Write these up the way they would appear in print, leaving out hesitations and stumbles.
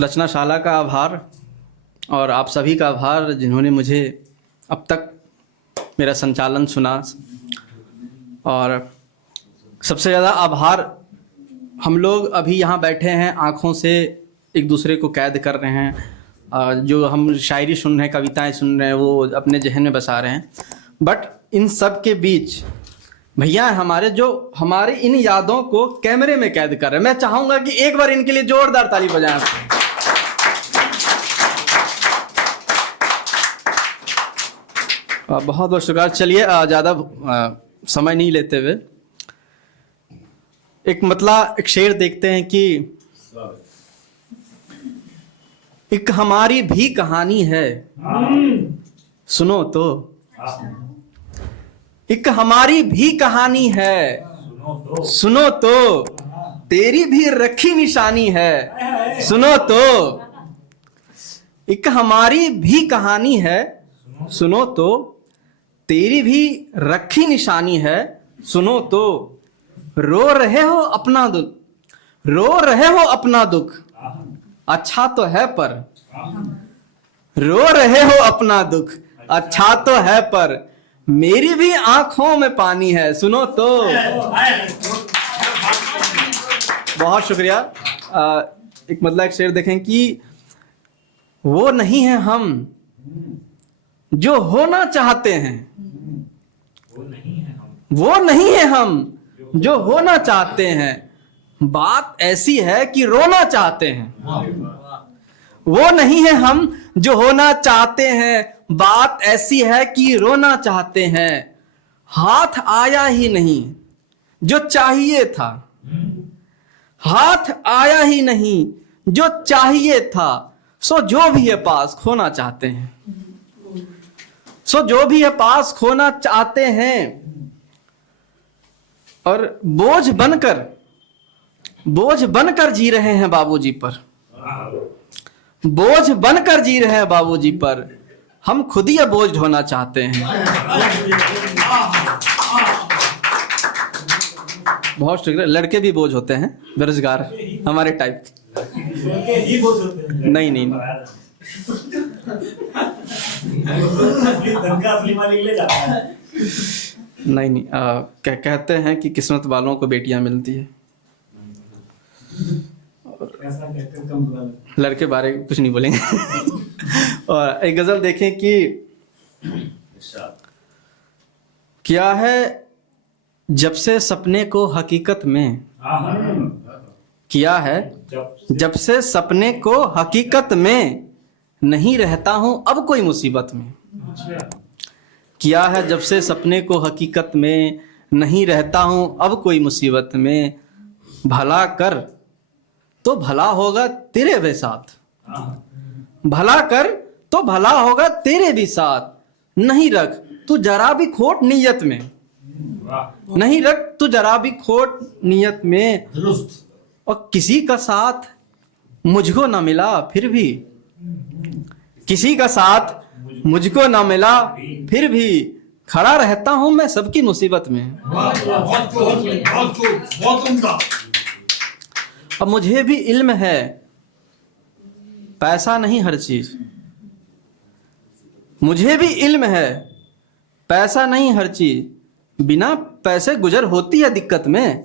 रचनाशाला का आभार और आप सभी का आभार जिन्होंने मुझे अब तक मेरा संचालन सुना। और सबसे ज़्यादा आभार हम लोग अभी यहाँ बैठे हैं, आँखों से एक दूसरे को कैद कर रहे हैं, जो हम शायरी सुन रहे हैं, कविताएं सुन रहे हैं, वो अपने जहन में बसा रहे हैं। बट इन सब के बीच भैया हमारे जो हमारे इन यादों को कैमरे में कैद कर रहे हैं। मैं चाहूँगा कि एक बार इनके लिए जोरदार ताली बजाएं। बहुत बहुत शुक्रिया। चलिए ज़्यादा समय नहीं लेते हुए एक शेर देखते हैं कि एक हमारी भी कहानी है, सुनो तो। एक हमारी भी कहानी है, सुनो तो। तेरी भी रखी निशानी है, सुनो तो। एक हमारी भी कहानी है, सुनो तो। तेरी भी रखी निशानी है, सुनो तो। रो रहे हो अपना दुख, रो रहे हो अपना दुख, अच्छा तो है पर। रो रहे हो अपना दुख, अच्छा तो है पर। मेरी भी आंखों में पानी है, सुनो तो। बहुत शुक्रिया। एक शेर देखें कि वो नहीं है हम जो होना चाहते हैं, वो नहीं है हम जो होना चाहते हैं। बात ऐसी है कि रोना चाहते हैं। वो नहीं है हम जो होना चाहते हैं, बात ऐसी है कि रोना चाहते हैं। हाथ आया ही नहीं जो चाहिए था, हाथ आया ही नहीं जो चाहिए था। सो जो भी है पास खोना चाहते हैं, सो जो भी है पास खोना चाहते हैं। और बोझ बनकर जी रहे हैं बाबूजी पर, बोझ बनकर जी रहे हैं बाबूजी पर। हम खुद ही बोझ ढोना चाहते हैं। बहुत शुक्रिया। लड़के भी बोझ होते हैं, बेरोजगार हमारे टाइप। नहीं नहीं, नहीं कहते हैं कि किस्मत वालों को बेटियां मिलती है। लड़के बारे कुछ नहीं बोलेंगे। और एक गजल देखें कि क्या है जब से सपने को हकीकत में, किया है जब से सपने को हकीकत में, नहीं रहता हूं अब कोई मुसीबत में। किया है जब से सपने को हकीकत में, नहीं रहता हूं अब कोई मुसीबत में। भला कर तो भला होगा तेरे भी साथ, भला कर तो भला होगा तेरे भी साथ। नहीं रख तू जरा भी खोट नियत में, नहीं रख तू जरा भी खोट नियत में। और किसी का साथ मुझको ना मिला फिर भी, किसी का साथ मुझको ना मिला फिर भी, खड़ा रहता हूं मैं सबकी मुसीबत में। अब मुझे भी इल्म है पैसा नहीं हर चीज, मुझे भी इल्म है पैसा नहीं हर चीज। बिना पैसे गुजर होती है दिक्कत में।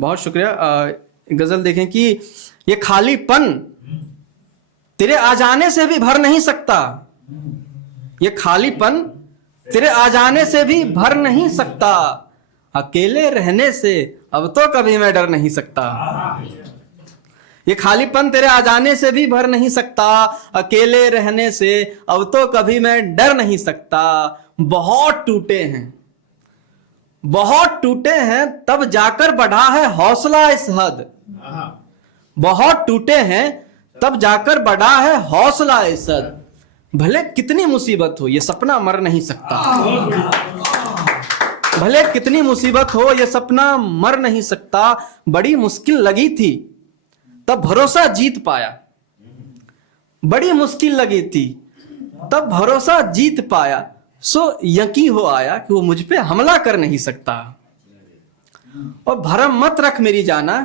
बहुत शुक्रिया। गजल देखें कि ये खालीपन तेरे आ जाने से भी भर नहीं सकता, ये खालीपन तेरे आ जाने से भी भर नहीं सकता। अकेले रहने से अब तो कभी मैं डर नहीं सकता। ये खालीपन तेरे आ जाने से भी भर नहीं सकता, अकेले रहने से अब तो कभी मैं डर नहीं सकता। बहुत टूटे हैं, बहुत टूटे हैं तब जाकर बढ़ा है हौसला इस हद। बहुत टूटे हैं तब जाकर बढ़ा है हौसला इस हद। भले कितनी मुसीबत हो ये सपना मर नहीं सकता, भले कितनी मुसीबत हो ये सपना मर नहीं सकता। बड़ी मुश्किल लगी थी तब भरोसा जीत पाया, बड़ी मुश्किल लगी थी तब भरोसा जीत पाया। सो यकीन हो आया कि वो मुझ पे हमला कर नहीं सकता। और भरम मत रख मेरी जाना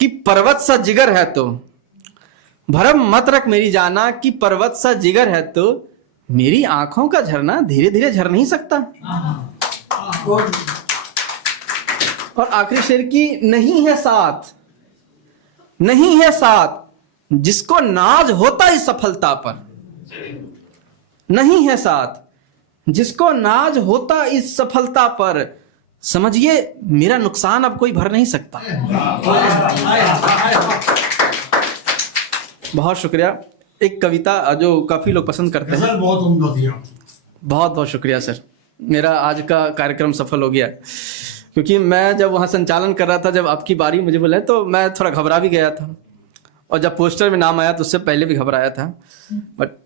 कि पर्वत सा जिगर है तो, भरम मत रख मेरी जाना कि पर्वत सा जिगर है तो मेरी आंखों का झरना धीरे धीरे झर नहीं सकता। और आखिरी शेर की, नहीं है साथ, नहीं है साथ जिसको नाज होता इस सफलता पर, नहीं है साथ जिसको नाज होता इस सफलता पर, समझिए मेरा नुकसान अब कोई भर नहीं सकता। बहुत शुक्रिया। एक कविता जो काफी लोग पसंद करते हैं। सर बहुत उम्दा थी आप। बहुत बहुत शुक्रिया सर, मेरा आज का कार्यक्रम सफल हो गया, क्योंकि मैं जब वहाँ संचालन कर रहा था, जब आपकी बारी मुझे बुलाए तो मैं थोड़ा घबरा भी गया था, और जब पोस्टर में नाम आया तो उससे पहले भी घबराया था, बट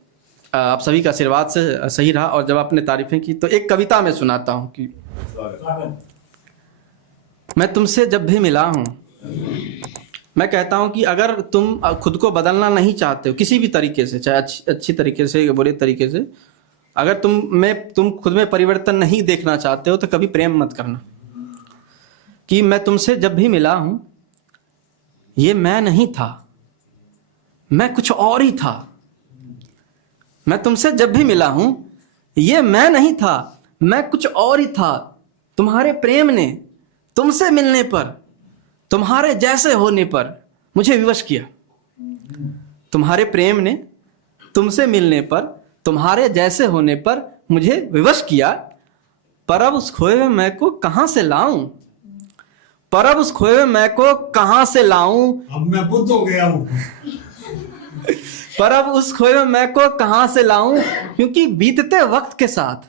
आप सभी का आशीर्वाद से सही रहा। और जब आपने तारीफें की तो एक कविता मैं सुनाता हूँ कि मैं तुमसे जब भी मिला हूँ, मैं कहता हूँ कि अगर तुम खुद को बदलना नहीं चाहते हो किसी भी तरीके से, चाहे अच्छी तरीके से या बुरे तरीके से, अगर तुम खुद में परिवर्तन नहीं देखना चाहते हो तो कभी प्रेम मत करना। कि मैं तुमसे जब भी मिला हूँ ये मैं नहीं था, मैं कुछ और ही था। मैं तुमसे जब भी मिला हूँ ये मैं नहीं था, मैं कुछ और ही था। तुम्हारे प्रेम ने तुमसे मिलने पर, तुम्हारे जैसे होने पर मुझे विवश किया। तुम्हारे प्रेम ने तुमसे मिलने पर, तुम्हारे जैसे होने पर मुझे विवश किया। पर अब उस खोए हुए मैं को कहाँ से लाऊं, पर अब उस खोए हुए मैं को कहाँ से लाऊं। अब मैं बुद्ध हो गया हूँ। पर अब उस खोए हुए मैं को कहाँ से लाऊं, क्योंकि बीतते वक्त के साथ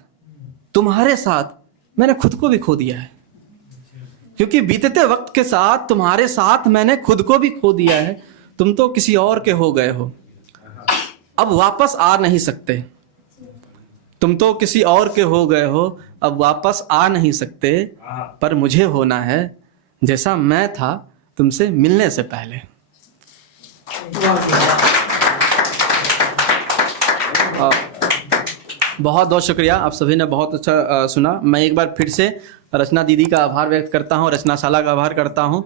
तुम्हारे साथ मैंने खुद को भी खो दिया है। क्योंकि बीतते वक्त के साथ तुम्हारे साथ मैंने खुद को भी खो दिया है। तुम तो किसी और के हो गए हो, अब वापस आ नहीं सकते। तुम तो किसी और के हो गए हो, अब वापस आ नहीं सकते। पर मुझे होना है जैसा मैं था तुमसे मिलने से पहले। बहुत बहुत शुक्रिया, आप सभी ने बहुत अच्छा सुना। मैं एक बार फिर से रचना दीदी का आभार व्यक्त करता हूँ, रचनाशाला का आभार करता हूँ।